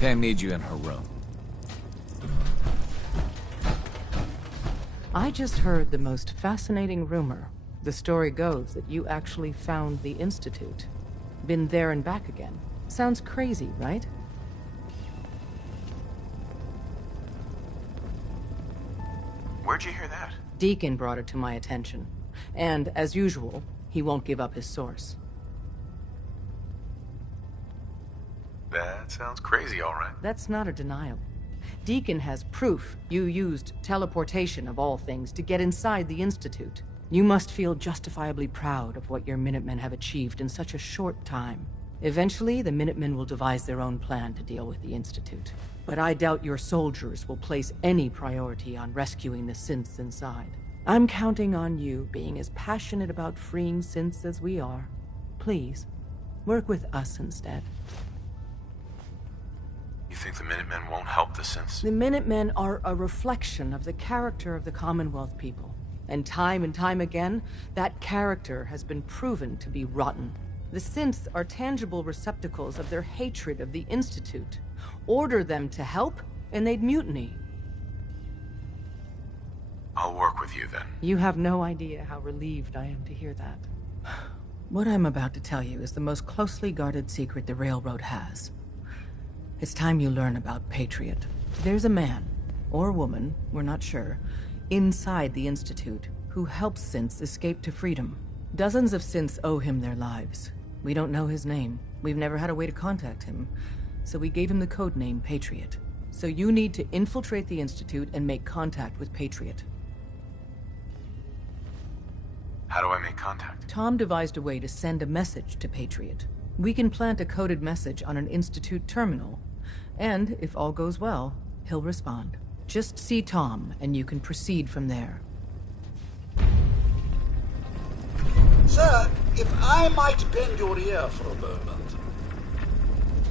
Pam needs you in her room. I just heard the most fascinating rumor. The story goes that you actually found the Institute. Been there and back again. Sounds crazy, right? Where'd you hear that? Deacon brought it to my attention. And, as usual, he won't give up his source. That sounds crazy, all right. That's not a denial. Deacon has proof you used teleportation, of all things, to get inside the Institute. You must feel justifiably proud of what your Minutemen have achieved in such a short time. Eventually, the Minutemen will devise their own plan to deal with the Institute. But I doubt your soldiers will place any priority on rescuing the synths inside. I'm counting on you being as passionate about freeing synths as we are. Please, work with us instead. You think the Minutemen won't help the synths? The Minutemen are a reflection of the character of the Commonwealth people. And time again, that character has been proven to be rotten. The synths are tangible receptacles of their hatred of the Institute. Order them to help, and they'd mutiny. I'll work with you then. You have no idea how relieved I am to hear that. What I'm about to tell you is the most closely guarded secret the Railroad has. It's time you learn about Patriot. There's a man, or woman, we're not sure, inside the Institute who helps synths escape to freedom. Dozens of synths owe him their lives. We don't know his name. We've never had a way to contact him. So we gave him the codename Patriot. So you need to infiltrate the Institute and make contact with Patriot. How do I make contact? Tom devised a way to send a message to Patriot. We can plant a coded message on an Institute terminal. And, if all goes well, he'll respond. Just see Tom, and you can proceed from there. Sir, if I might bend your ear for a moment.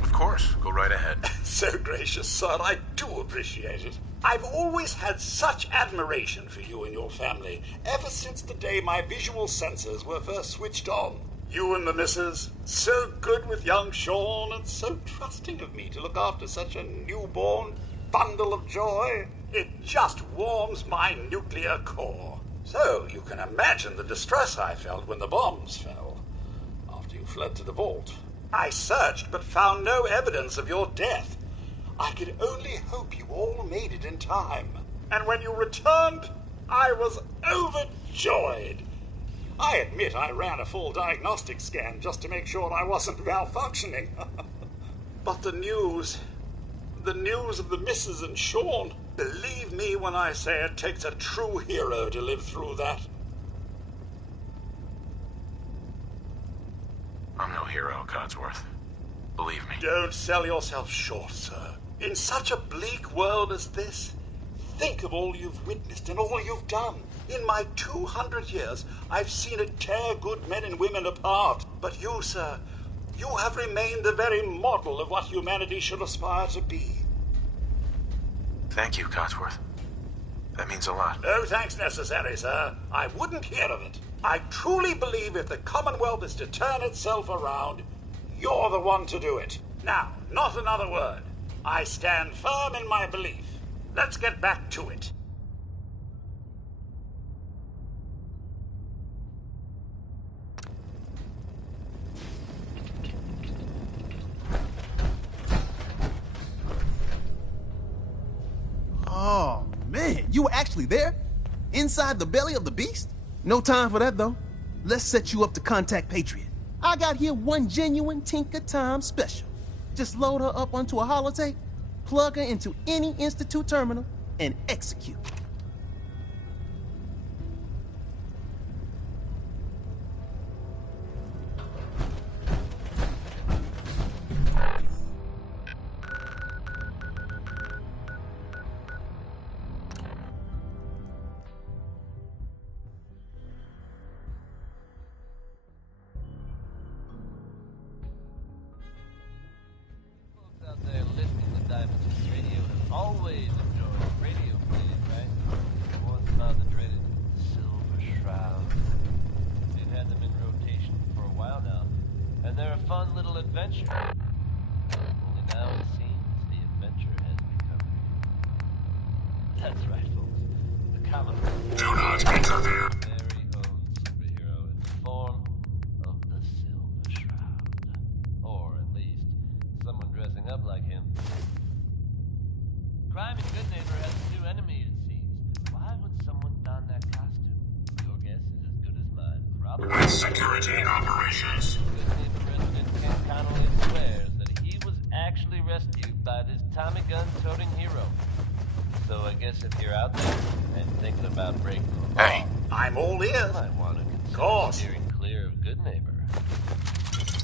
Of course, go right ahead. So gracious, sir, I do appreciate it. I've always had such admiration for you and your family, ever since the day my visual senses were first switched on. You and the missus, so good with young Sean, and so trusting of me to look after such a newborn bundle of joy. It just warms my nuclear core. So you can imagine the distress I felt when the bombs fell, after you fled to the vault. I searched, but found no evidence of your death. I could only hope you all made it in time. And when you returned, I was overjoyed. I admit I ran a full diagnostic scan just to make sure I wasn't malfunctioning. But the news of the missus and Sean, believe me when I say it takes a true hero to live through that. I'm no hero, Codsworth. Believe me. Don't sell yourself short, sir. In such a bleak world as this, think of all you've witnessed and all you've done. In my 200 years, I've seen it tear good men and women apart. But you, sir, you have remained the very model of what humanity should aspire to be. Thank you, Codsworth. That means a lot. No thanks necessary, sir. I wouldn't hear of it. I truly believe if the Commonwealth is to turn itself around, you're the one to do it. Now, not another word. I stand firm in my belief. Let's get back to it. Oh, man, you were actually there? Inside the belly of the beast? No time for that, though. Let's set you up to contact Patriot. I got here one genuine Tinker Time special. Just load her up onto a holotape, plug her into any Institute terminal, and execute. Always enjoy radio plays, right? The ones about the dreaded Silver Shroud. They've had them in rotation for a while now, and they're a fun little adventure. Only now it seems the That's right, folks. The common Do not enter there. very own superhero in the form of the Silver Shroud. Or at least, someone dressing up like him. Crime in Goodneighbor has a new enemy, it seems. Why would someone don that costume? Your guess is as good as mine. Probably. With security operations. Goodneighbor resident Ken Connolly swears that he was actually rescued by this Tommy gun-toting hero. So I guess if you're out there and thinking about breaking the law, Hey, I'm all you ears. might want to consider Course. steering clear of Goodneighbor.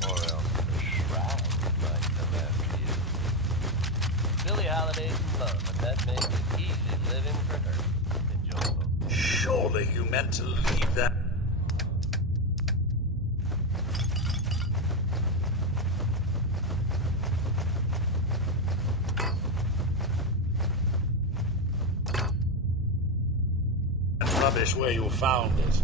Or else the Shroud might come after you. Billie Holiday's in love, and that makes it easy living for her. Enjoy, folks. Surely you meant to leave that. Rubbish where you found it.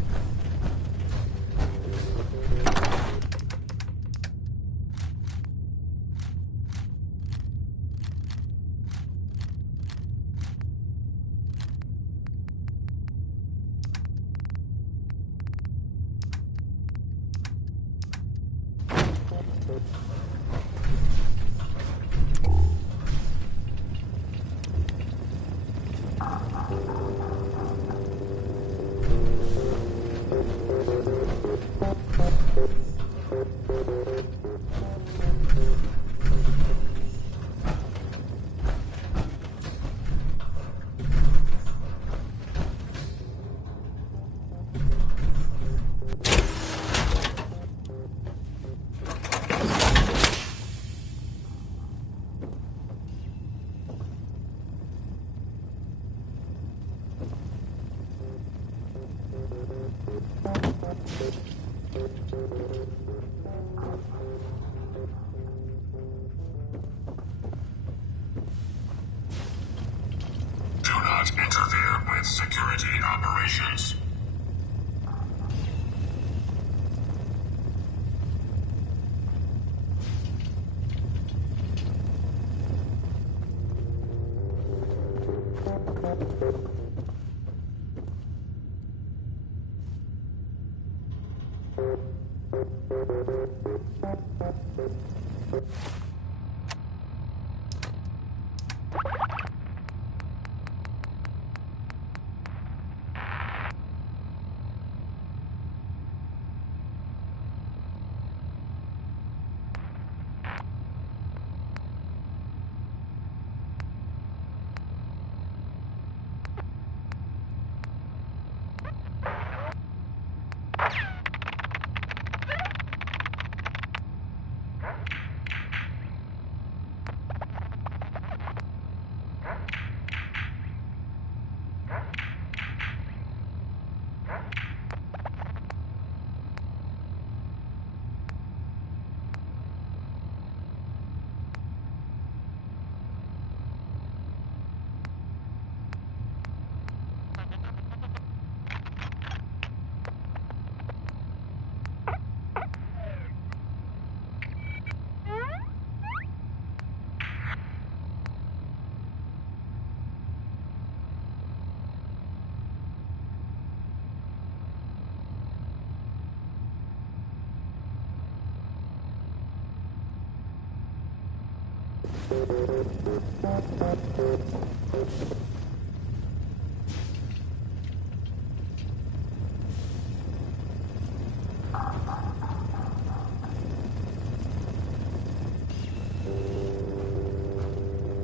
Do not interfere with security operations.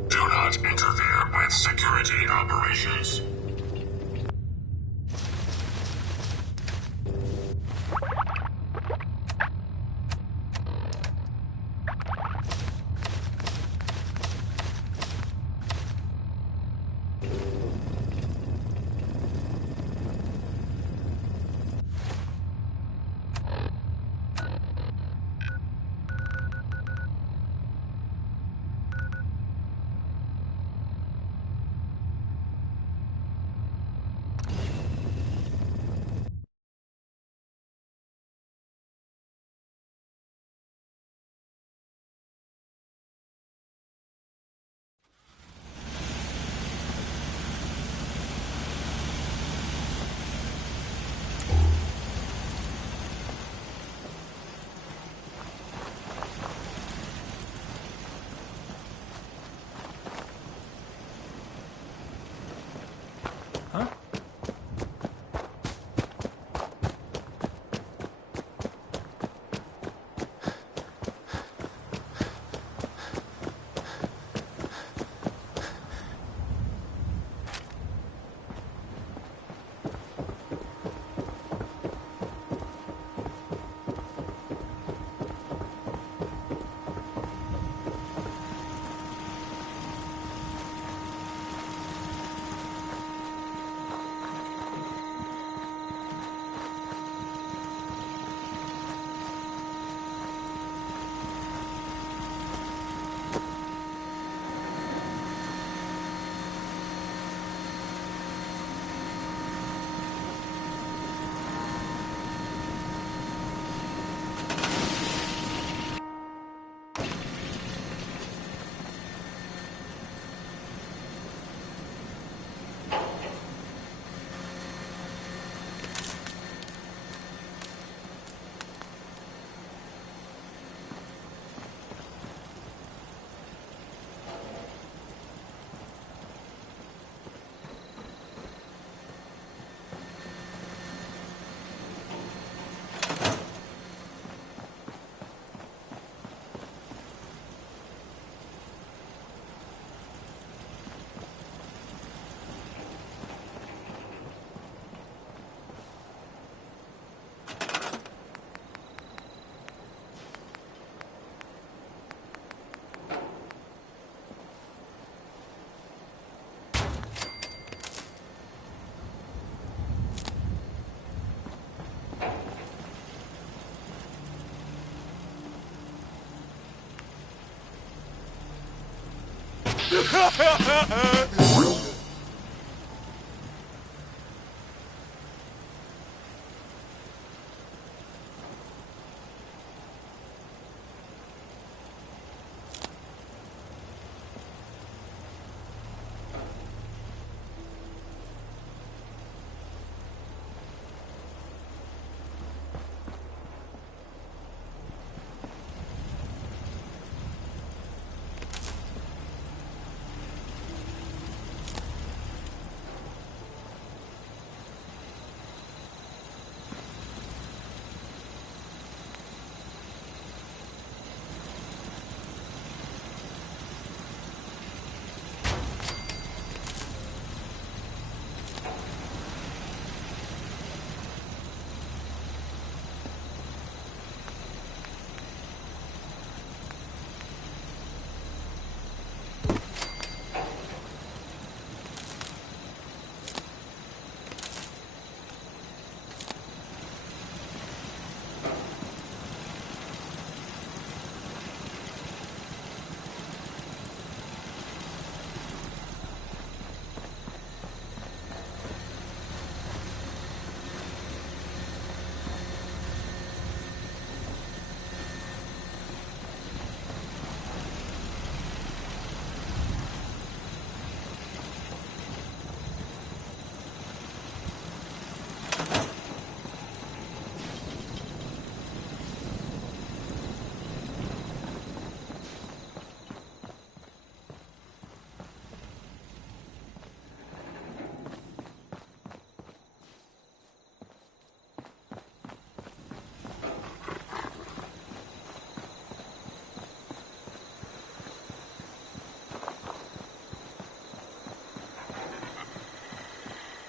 Do not interfere with security operations.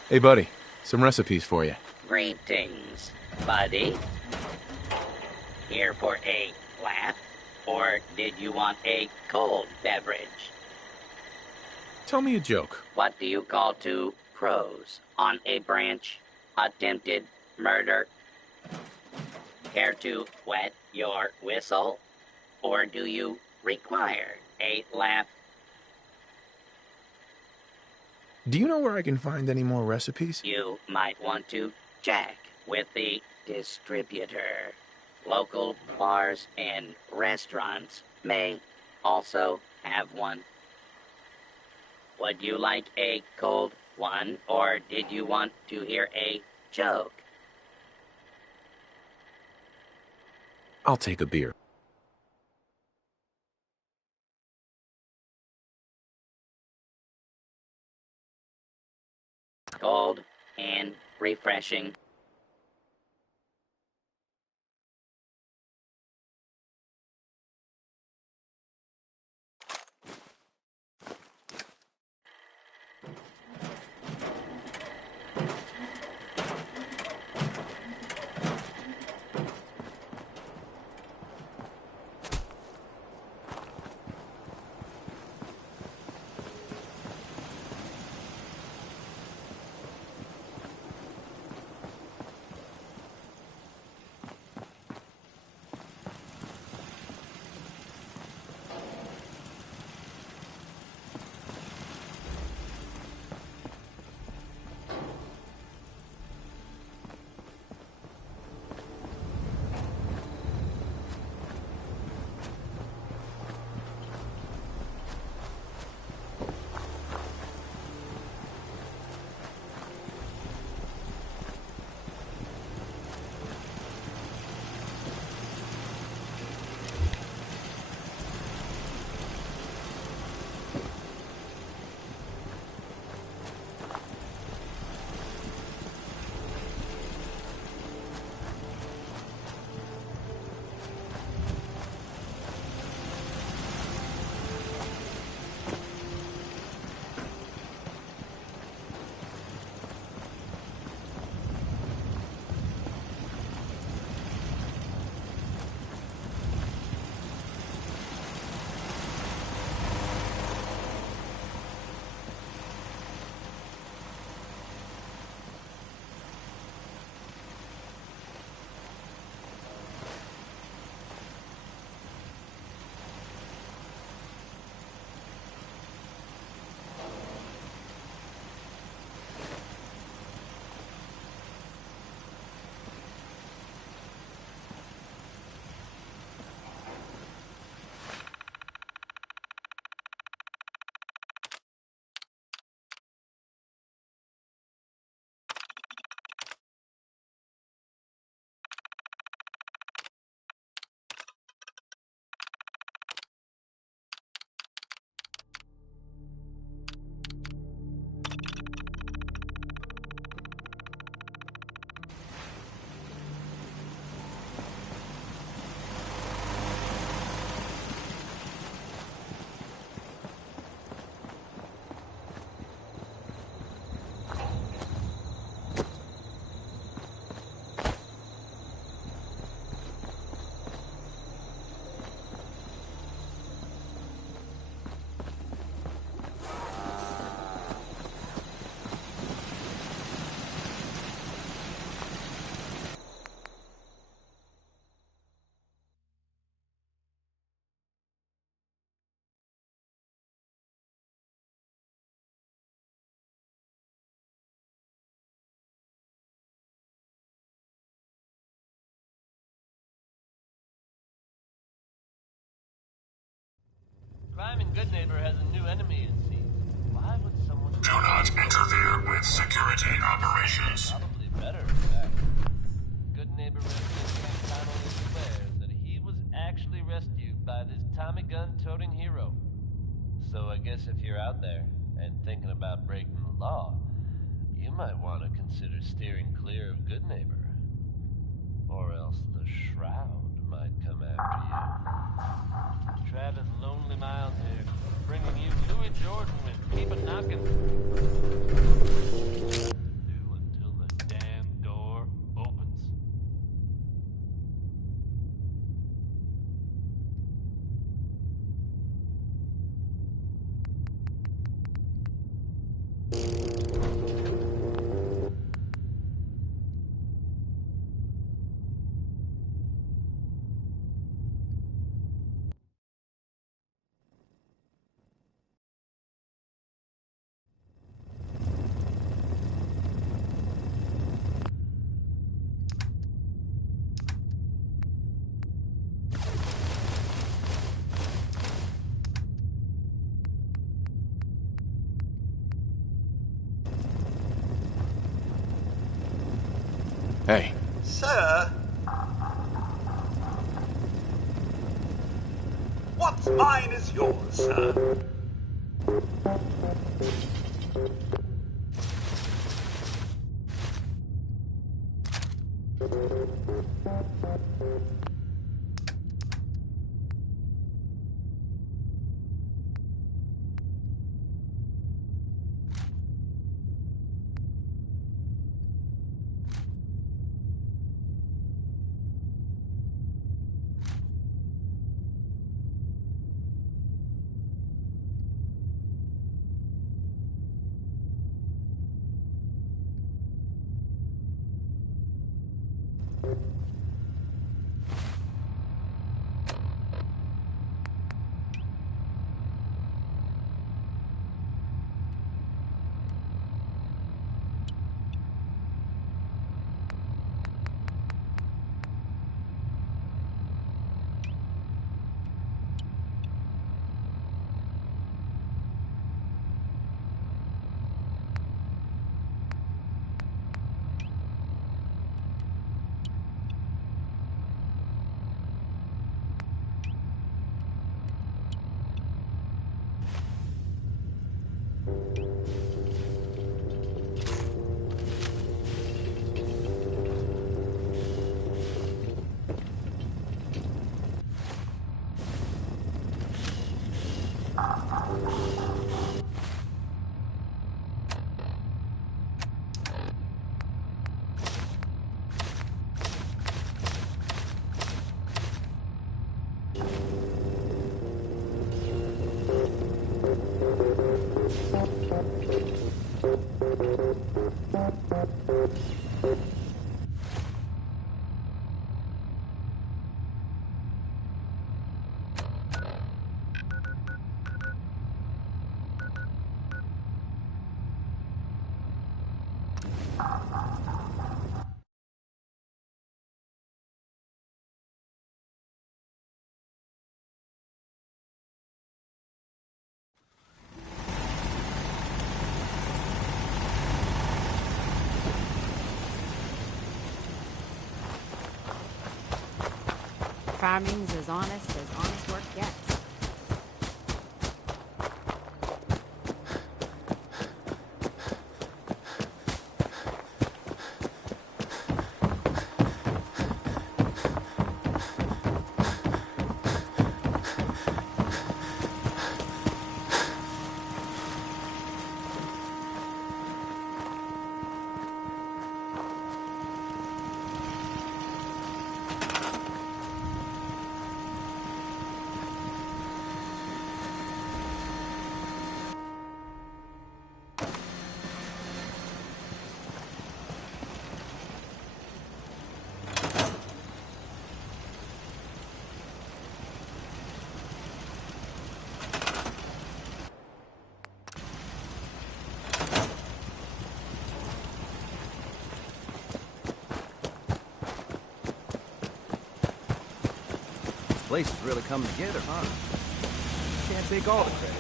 Hey, buddy. Some recipes for you. Greetings, buddy. Here for a laugh, or did you want a cold beverage? Tell me a joke. What do you call two crows on a branch? Attempted murder. Care to wet your whistle? Or do you require a laugh? Do you know where I can find any more recipes? You might want to check with the distributor. Local bars and restaurants may also have one. Would you like a cold one, or did you want to hear a joke? I'll take a beer. Cold and refreshing. Crime in Good Neighbor has a new enemy, it seems. Why would someone... Do not interfere with security operations. Probably better, in fact. Good Neighbor resident Frank Connolly declares that he was actually rescued by this Tommy gun-toting hero. So I guess if you're out there and thinking about breaking the law, you might want to consider steering clear of Good Neighbor. Or else the Shroud might come after you. Travis Lonely Miles here, bringing you Louis Jordan with Keep It Knockin'. Do until the damn door opens. Hey, Sir? What's mine is yours, sir. Farming's as honest work gets. Place is really coming together, huh? Can't Take all the credit.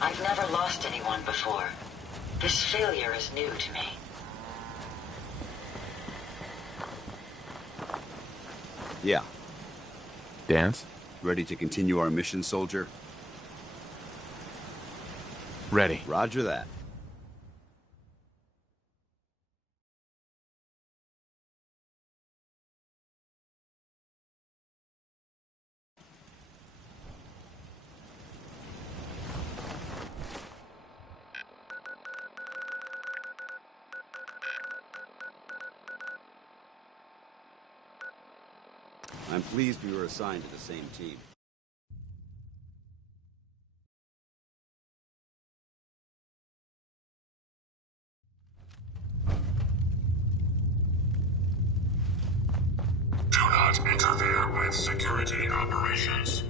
I've never lost anyone before. This failure is new to me. Yeah. Dance? Ready to continue our mission, soldier? Ready. Roger that. I'm pleased we were assigned to the same team. Do not interfere with security operations.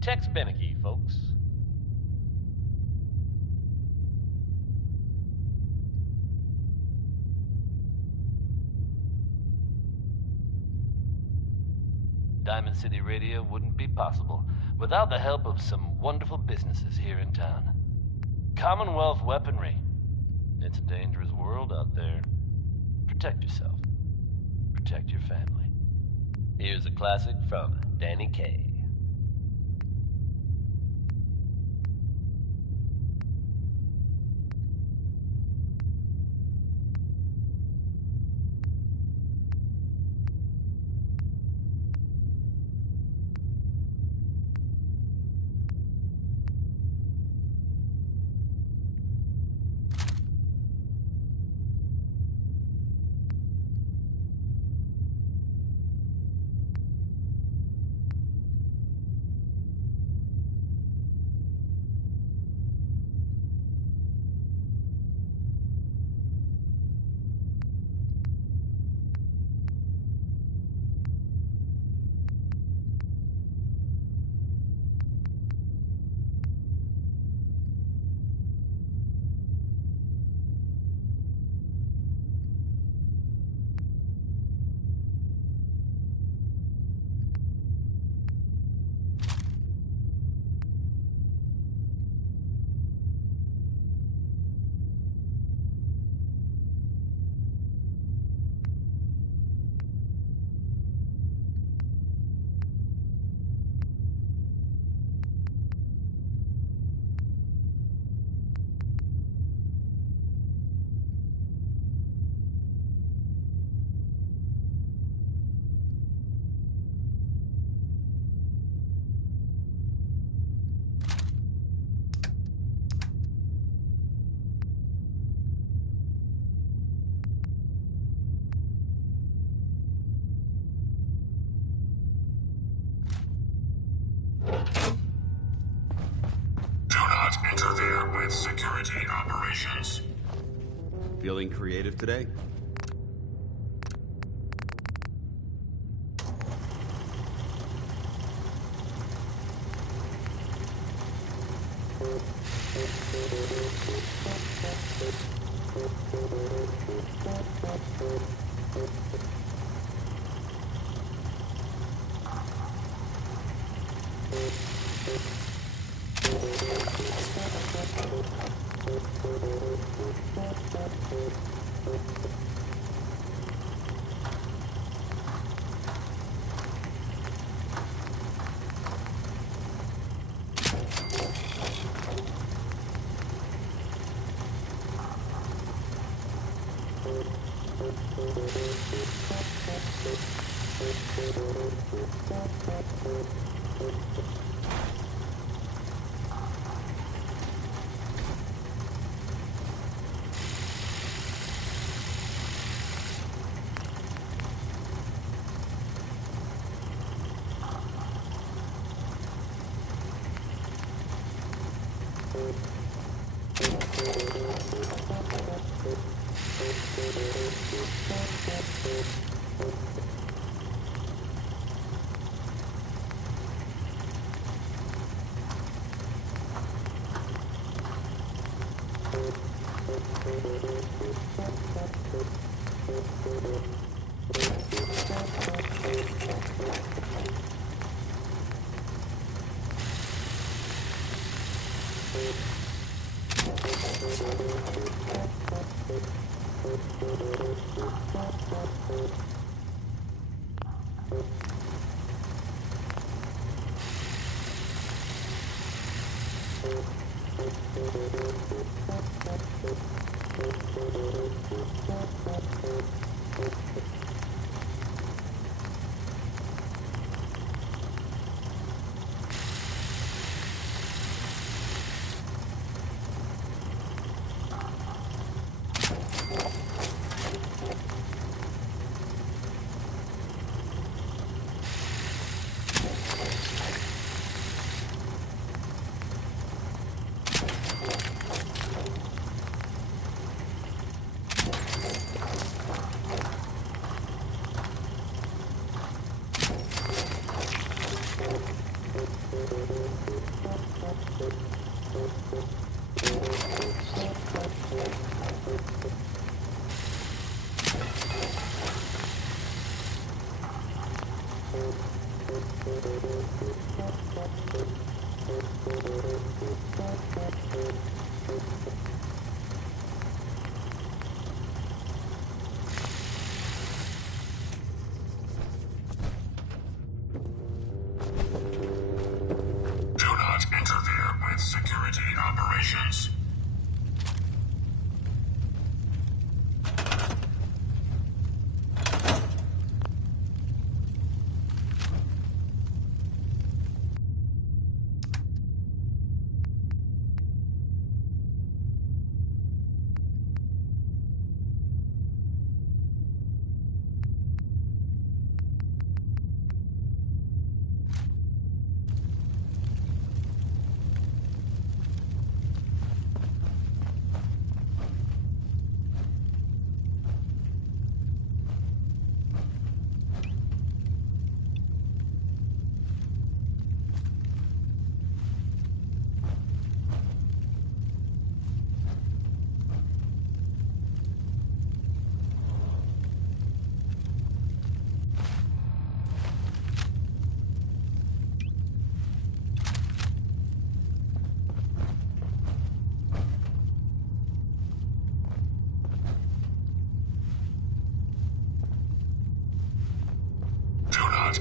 Tex Beneke, folks. Diamond City Radio wouldn't be possible without the help of some wonderful businesses here in town. Commonwealth Weaponry. It's a dangerous world out there. Protect yourself. Protect your family. Here's a classic from Danny Kaye. Do not interfere with security operations. Feeling creative today?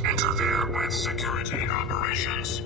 interfere with security operations.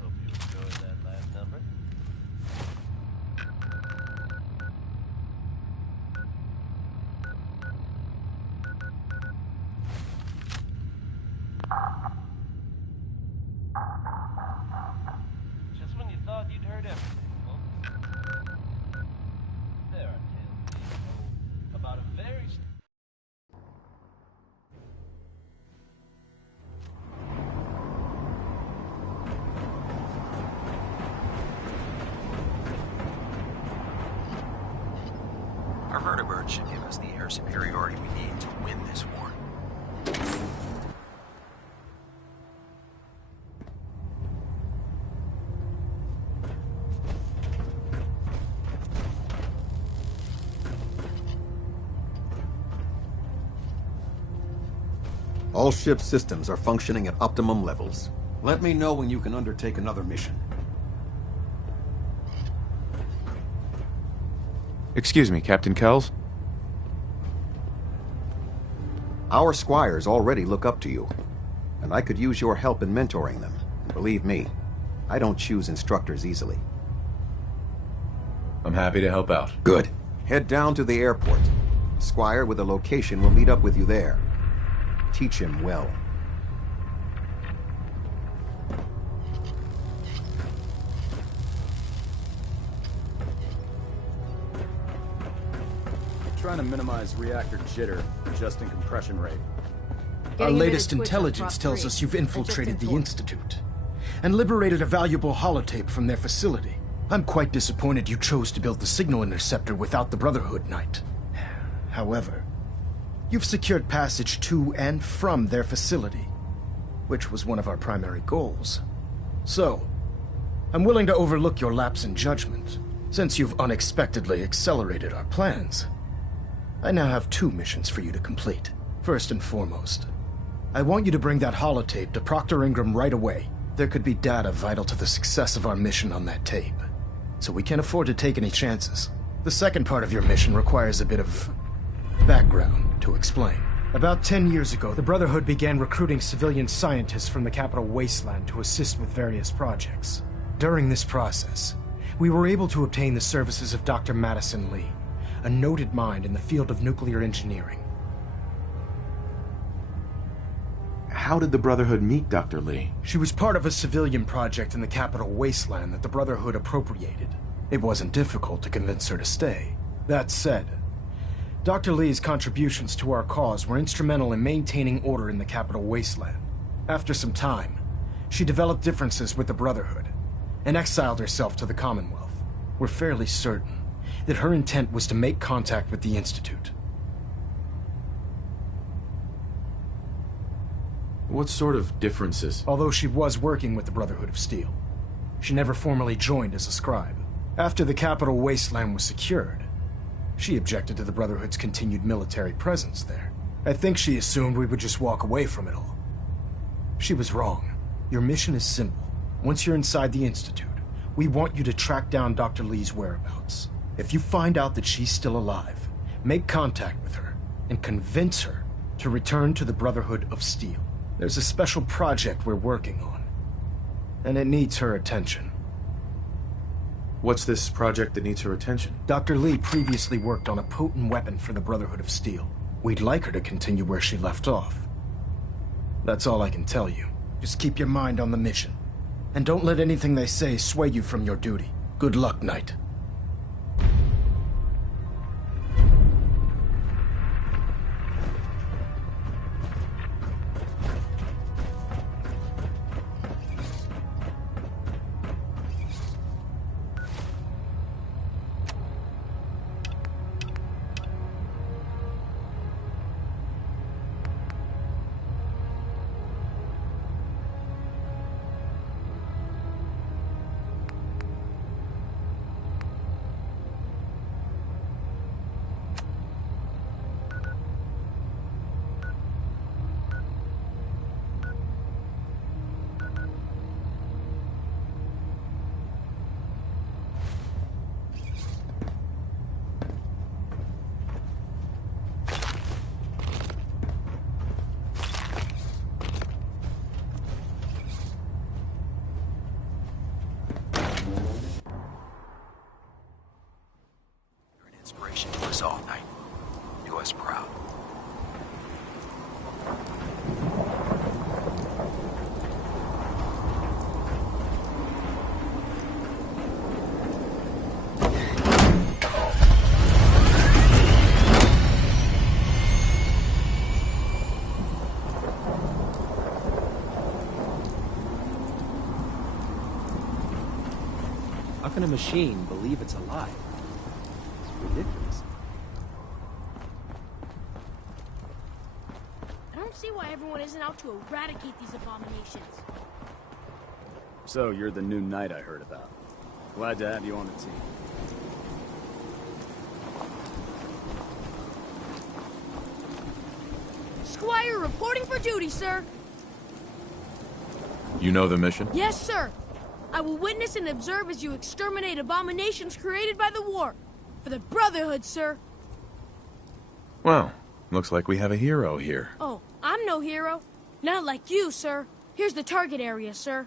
Hope you enjoyed that last number. Just when you thought you'd heard everything, folks. There are tales being told about a very Our vertibird should give us the air superiority we need to win this war. All ship systems are functioning at optimum levels. Let me know when you can undertake another mission. Excuse me, Captain Kells? Our squires already look up to you, and I could use your help in mentoring them. And believe me, I don't choose instructors easily. I'm happy to help out. Good. Head down to the airport. A squire with a location will meet up with you there. Teach him well. Trying to minimize reactor jitter, adjusting compression rate. Our latest intelligence tells us you've infiltrated the Institute and liberated a valuable holotape from their facility. I'm quite disappointed you chose to build the signal interceptor without the Brotherhood Knight. However, you've secured passage to and from their facility, which was one of our primary goals. So, I'm willing to overlook your lapse in judgment, since you've unexpectedly accelerated our plans. I now have 2 missions for you to complete. First and foremost, I want you to bring that holotape to Proctor Ingram right away. There could be data vital to the success of our mission on that tape, so we can't afford to take any chances. The second part of your mission requires a bit of background to explain. About 10 years ago, the Brotherhood began recruiting civilian scientists from the capital wasteland to assist with various projects. During this process, we were able to obtain the services of Dr. Madison Lee, a noted mind in the field of nuclear engineering. How did the Brotherhood meet Dr. Lee? She was part of a civilian project in the capital wasteland that the Brotherhood appropriated. It wasn't difficult to convince her to stay. That said, Dr. Lee's contributions to our cause were instrumental in maintaining order in the capital wasteland. After some time, she developed differences with the Brotherhood and exiled herself to the Commonwealth. We're fairly certain that her intent was to make contact with the Institute. What sort of differences? Although she was working with the Brotherhood of Steel, she never formally joined as a scribe. After the capital wasteland was secured, she objected to the Brotherhood's continued military presence there. I think she assumed we would just walk away from it all. She was wrong. Your mission is simple. Once you're inside the Institute, we want you to track down Dr. Lee's whereabouts. If you find out that she's still alive, make contact with her and convince her to return to the Brotherhood of Steel. There's a special project we're working on, and it needs her attention. What's this project that needs her attention? Dr. Lee previously worked on a potent weapon for the Brotherhood of Steel. We'd like her to continue where she left off. That's all I can tell you. Just keep your mind on the mission. And don't let anything they say sway you from your duty. Good luck, Knight. Inspiration to us all, Knight. Do us proud. How can a machine believe it's alive? Ridiculous. I don't see why everyone isn't out to eradicate these abominations. So, you're the new knight I heard about. Glad to have you on the team. Squire reporting for duty, sir. You know the mission? Yes, sir. I will witness and observe as you exterminate abominations created by the war. For the Brotherhood, sir. Well, looks like we have a hero here. Oh, I'm no hero. Not like you, sir. Here's the target area, sir.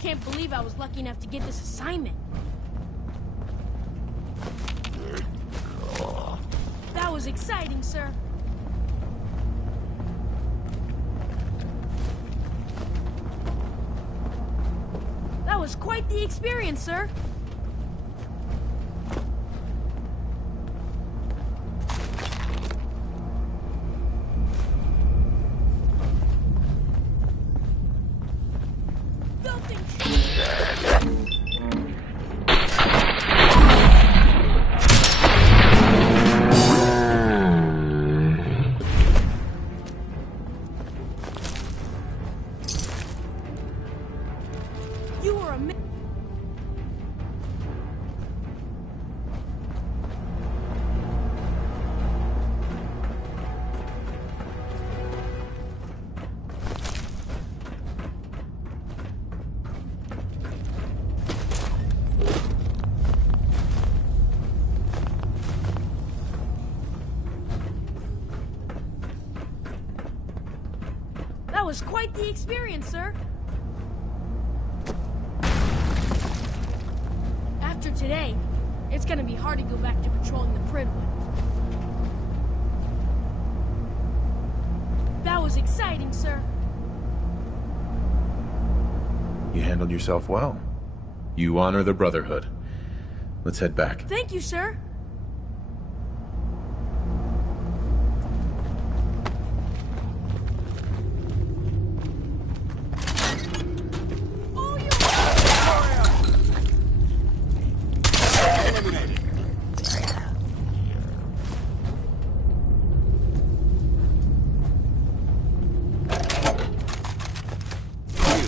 can't believe I was lucky enough to get this assignment. That was exciting, sir. That was quite the experience, sir. You were a That was quite the experience, sir. After today, it's gonna be hard to go back to patrolling the Pridwood. That was exciting, sir. You handled yourself well. You honor the Brotherhood. Let's head back. Thank you, sir.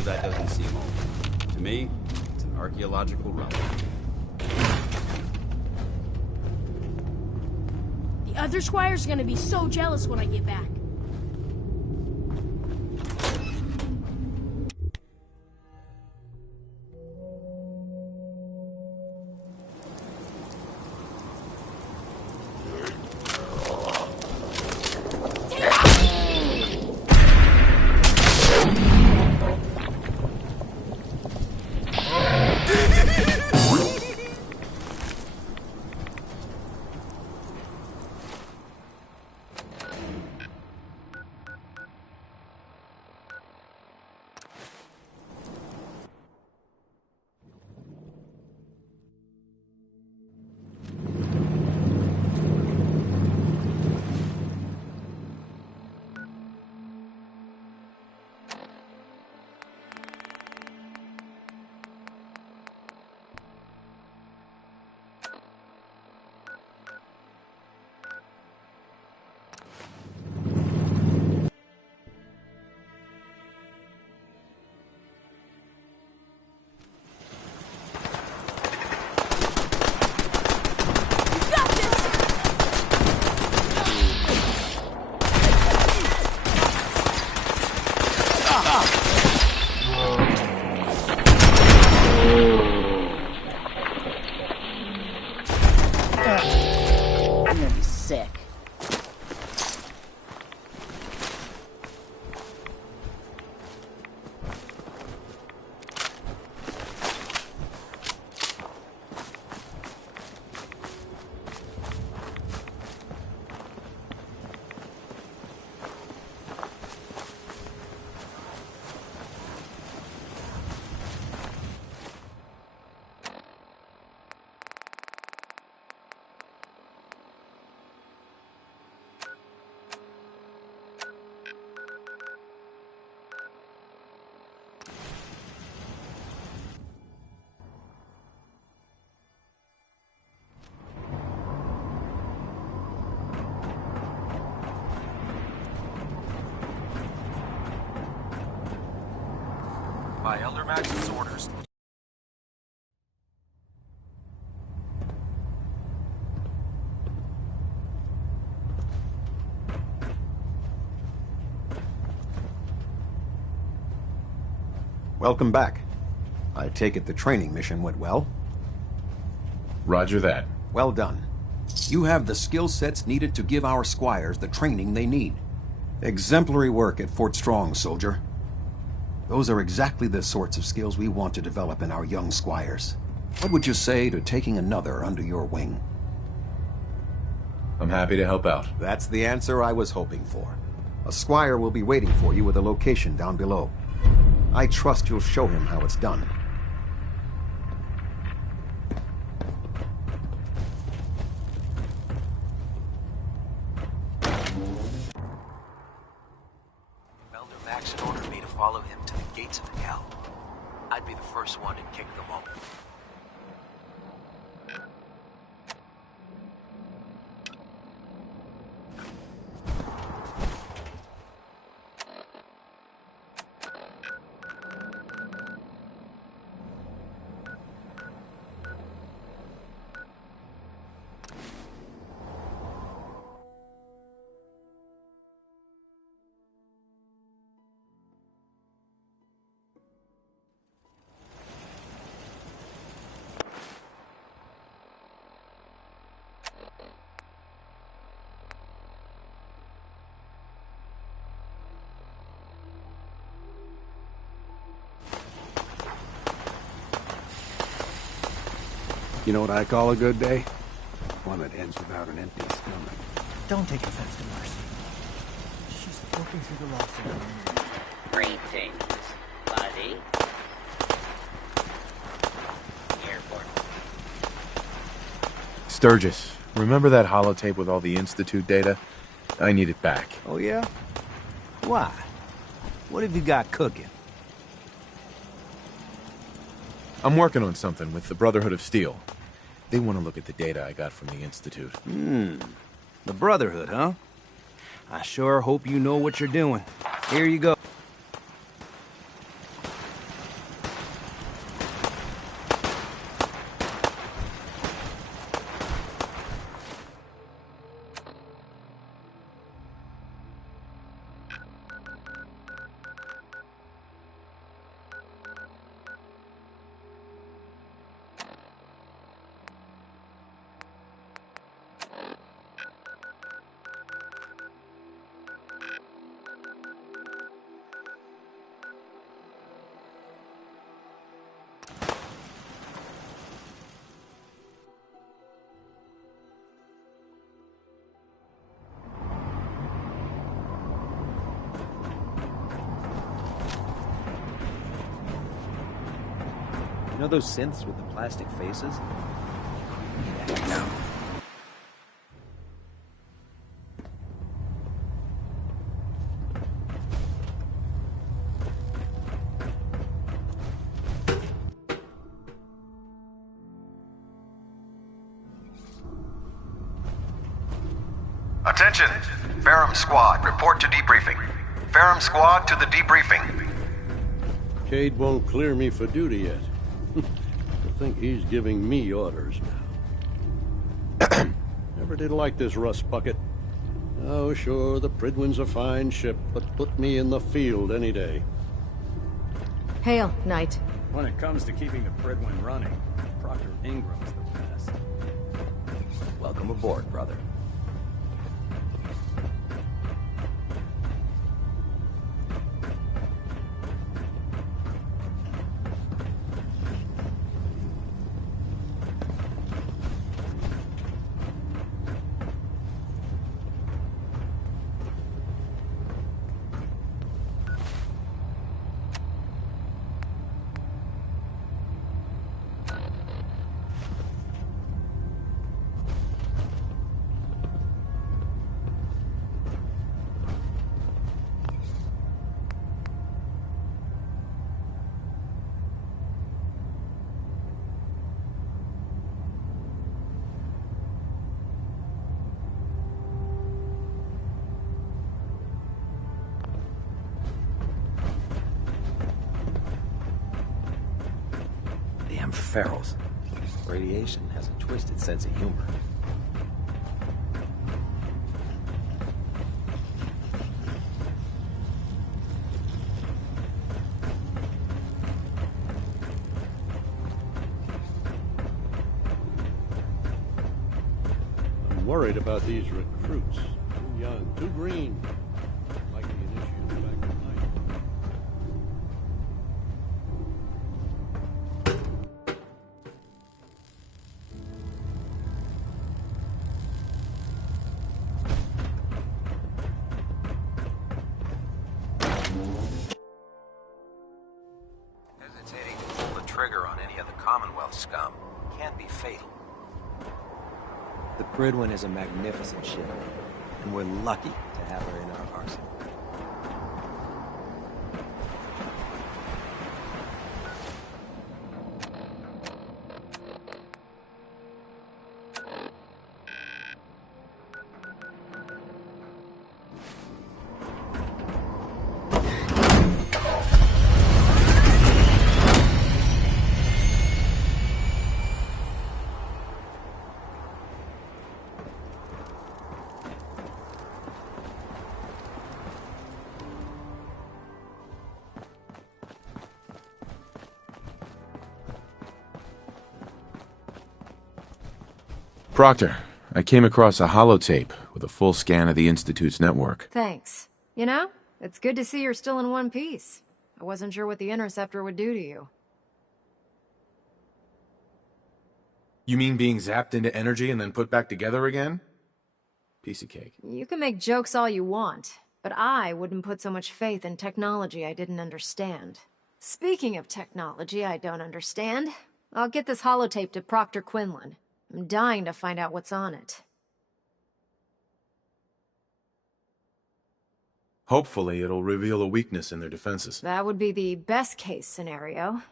That doesn't seem old. To me, it's an archaeological relic. The other squire's gonna be so jealous when I get back. I'm gonna be sick. By Elder Max's orders. Welcome back. I take it the training mission went well? Roger that. Well done. You have the skill sets needed to give our squires the training they need. Exemplary work at Fort Strong, soldier. Those are exactly the sorts of skills we want to develop in our young squires. What would you say to taking another under your wing? I'm happy to help out. That's the answer I was hoping for. A squire will be waiting for you with a location down below. I trust you'll show him how it's done. Elder Max had ordered me to follow him to the gates of hell. I'd be the first one to kick them open. You know what I call a good day? One that ends without an empty stomach. Don't take offense to Mercy. She's working through the lawsuit. Greetings, buddy. Airport. Sturgis, remember that holotape with all the Institute data? I need it back. Oh, yeah? Why? What have you got cooking? I'm working on something with the Brotherhood of Steel. They want to look at the data I got from the Institute. The Brotherhood, huh? I sure hope you know what you're doing. Here you go. You know those synths with the plastic faces? No. Attention! Ferrum Squad, report to debriefing. Ferrum Squad to the debriefing. Cade won't clear me for duty yet. I think he's giving me orders now. Never did like this rust bucket. Oh, sure, the Pridwin's a fine ship, but put me in the field any day. Hail, Knight. When it comes to keeping the Pridwin running, Proctor Ingram's the best. Welcome aboard, brother. Ferals. Radiation has a twisted sense of humor. I'm worried about these recruits. Too young, too green. Like the initiates back in scum can be fatal. The Prydwen is a magnificent ship, and we're lucky to have her in our arsenal. Proctor, I came across a holotape with a full scan of the Institute's network. Thanks. You know, it's good to see you're still in one piece. I wasn't sure what the Interceptor would do to you. You mean being zapped into energy and then put back together again? Piece of cake. You can make jokes all you want, but I wouldn't put so much faith in technology I didn't understand. Speaking of technology I don't understand, I'll get this holotape to Proctor Quinlan. I'm dying to find out what's on it. Hopefully it'll reveal a weakness in their defenses. That would be the best-case scenario.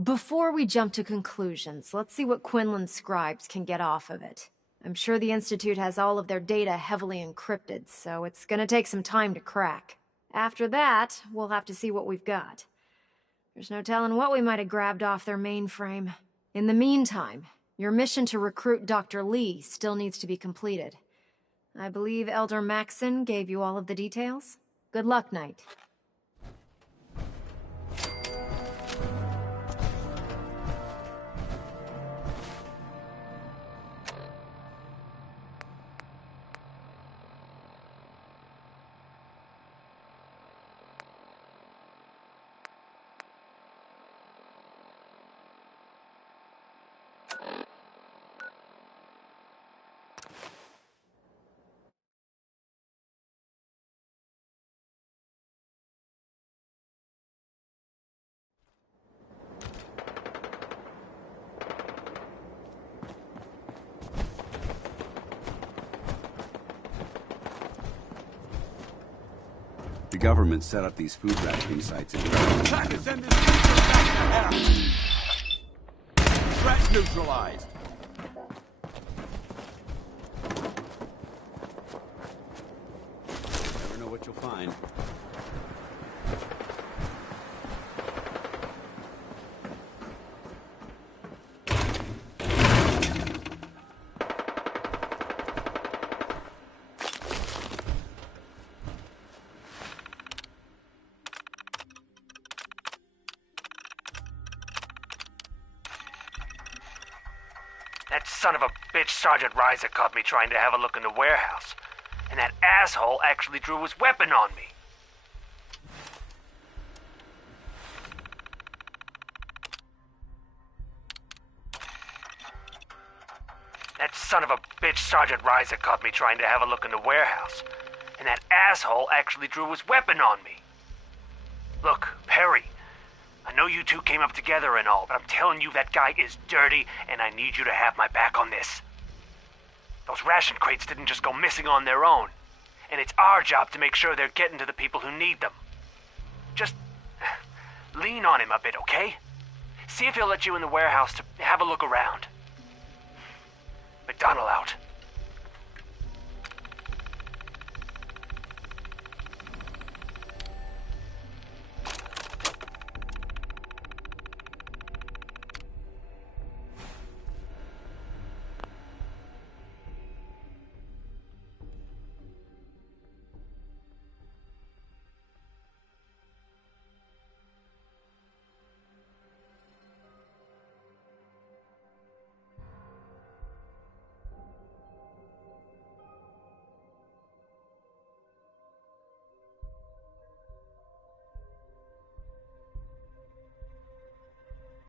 Before we jump to conclusions, let's see what Quinlan's scribes can get off of it. I'm sure the Institute has all of their data heavily encrypted, so it's gonna take some time to crack. After that, we'll have to see what we've got. There's no telling what we might have grabbed off their mainframe. In the meantime, your mission to recruit Dr. Lee still needs to be completed. I believe Elder Maxson gave you all of the details? Good luck, Knight. The government set up these food rationing sites in Attackers send this back to hell. Threat neutralized. Never know what you'll find. That son of a bitch Sergeant Reiser caught me trying to have a look in the warehouse. And that asshole actually drew his weapon on me. That son of a bitch Sergeant Reiser caught me trying to have a look in the warehouse. And that asshole actually drew his weapon on me. Look, Perry, I know you two came up together and all, but I'm telling you that guy is dirty, and I need you to have my back on this. Those ration crates didn't just go missing on their own, and it's our job to make sure they're getting to the people who need them. Just lean on him a bit, okay? See if he'll let you in the warehouse to have a look around. McDonald out.